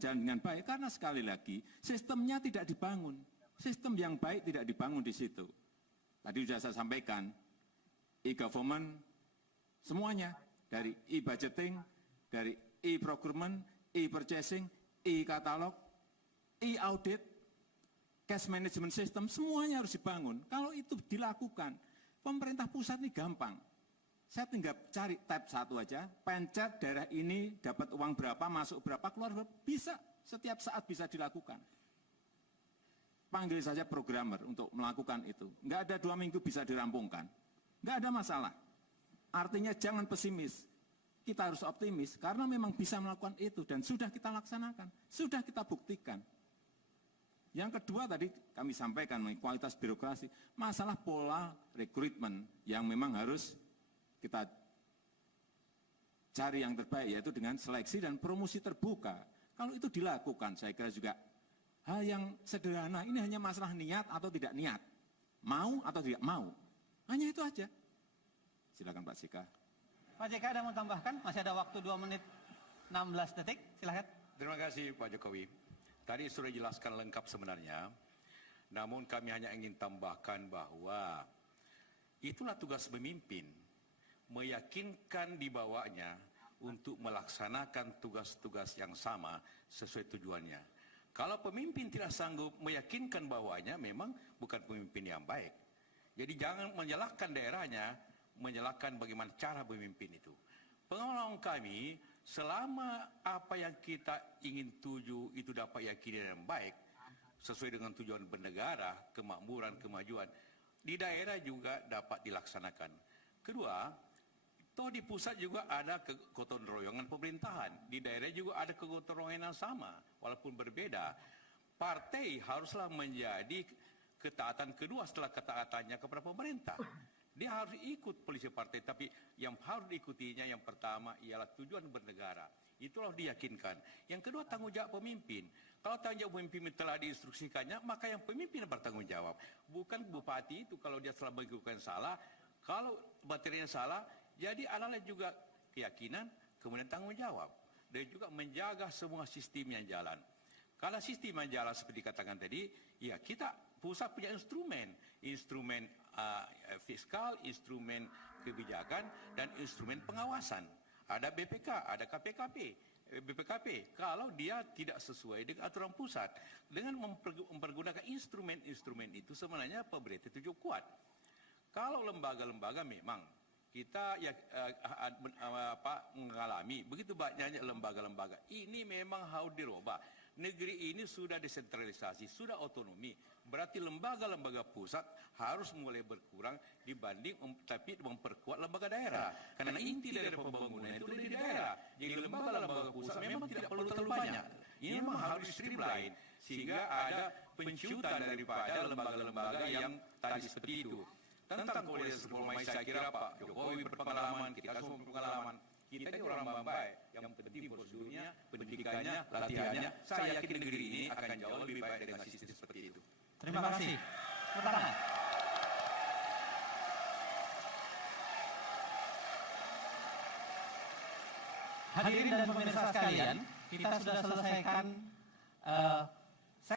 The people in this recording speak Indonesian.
berjalan dengan baik karena sekali lagi sistemnya tidak dibangun. Sistem yang baik tidak dibangun di situ. Tadi sudah saya sampaikan, e-government semuanya dari e-budgeting, dari e-procurement, e-purchasing, e-katalog, e-audit, cash management system, semuanya harus dibangun. Kalau itu dilakukan, pemerintah pusat ini gampang. Saya tinggal cari tab satu aja, pencet daerah ini dapat uang berapa, masuk berapa, keluar berapa, bisa, setiap saat bisa dilakukan. Panggil saja programmer untuk melakukan itu. Nggak ada 2 minggu bisa dirampungkan. Nggak ada masalah. Artinya jangan pesimis. Kita harus optimis, karena memang bisa melakukan itu, dan sudah kita laksanakan, sudah kita buktikan. Yang kedua tadi kami sampaikan mengenai kualitas birokrasi, masalah pola rekrutmen yang memang harus kita cari yang terbaik, yaitu dengan seleksi dan promosi terbuka. Kalau itu dilakukan, saya kira juga hal yang sederhana, ini hanya masalah niat atau tidak niat. Mau atau tidak mau. Hanya itu aja. Silakan Pak JK. Pak JK ada mau tambahkan? Masih ada waktu 2 menit 16 detik, silakan. Terima kasih Pak Jokowi. Tadi sudah dijelaskan lengkap sebenarnya, namun kami hanya ingin tambahkan bahwa itulah tugas pemimpin, meyakinkan di bawahnya untuk melaksanakan tugas-tugas yang sama sesuai tujuannya. Kalau pemimpin tidak sanggup meyakinkan bawahnya, memang bukan pemimpin yang baik. Jadi jangan menyalahkan daerahnya, menyalahkan bagaimana cara pemimpin itu. Pengalaman kami, selama apa yang kita ingin tuju itu dapat yakini dengan baik, sesuai dengan tujuan bernegara, kemakmuran, kemajuan, di daerah juga dapat dilaksanakan. Kedua, toh di pusat juga ada kegotong royongan pemerintahan, di daerah juga ada kegotong royongan yang sama, walaupun berbeda. Partai haruslah menjadi ketaatan kedua setelah ketaatannya kepada pemerintah. Dia harus ikut polisi partai, tapi yang harus diikutinya yang pertama ialah tujuan bernegara. Itulah diyakinkan. Yang kedua, tanggung jawab pemimpin. Kalau tanggung jawab pemimpin telah diinstruksikannya, maka yang pemimpin bertanggung jawab. Bukan bupati itu kalau dia telah melakukan salah, kalau materinya salah, jadi adalah juga keyakinan, kemudian tanggung jawab. Dan juga menjaga semua sistem yang jalan. Kalau sistem yang jalan seperti dikatakan tadi, ya kita pusat punya instrumen fiskal, instrumen kebijakan, dan instrumen pengawasan. Ada BPK, ada BPKP. Kalau dia tidak sesuai dengan aturan pusat, dengan mempergunakan instrumen-instrumen itu sebenarnya pemerintah itu kuat. Kalau lembaga-lembaga memang kita mengalami begitu banyaknya lembaga-lembaga, ini memang harus dirubah. Negeri ini sudah desentralisasi, sudah otonomi. Berarti lembaga-lembaga pusat harus mulai berkurang dibanding tapi memperkuat lembaga daerah. Karena inti dari pembangunan itu di daerah. Jadi lembaga-lembaga pusat memang tidak perlu terlalu banyak. Ini memang harus streamline sehingga ada penciutan daripada lembaga-lembaga yang tadi seperti itu. Tentang kualitas reformasi saya kira Pak Jokowi berpengalaman, kita semua berpengalaman. Kita ini orang baik, yang penting prosedurnya, pendidikannya, latihannya. Saya yakin negeri ini akan jauh lebih baik dengan sistem seperti itu. Terima kasih. Pertanyaan. Hadirin dan pemirsa sekalian, kita sudah selesaikan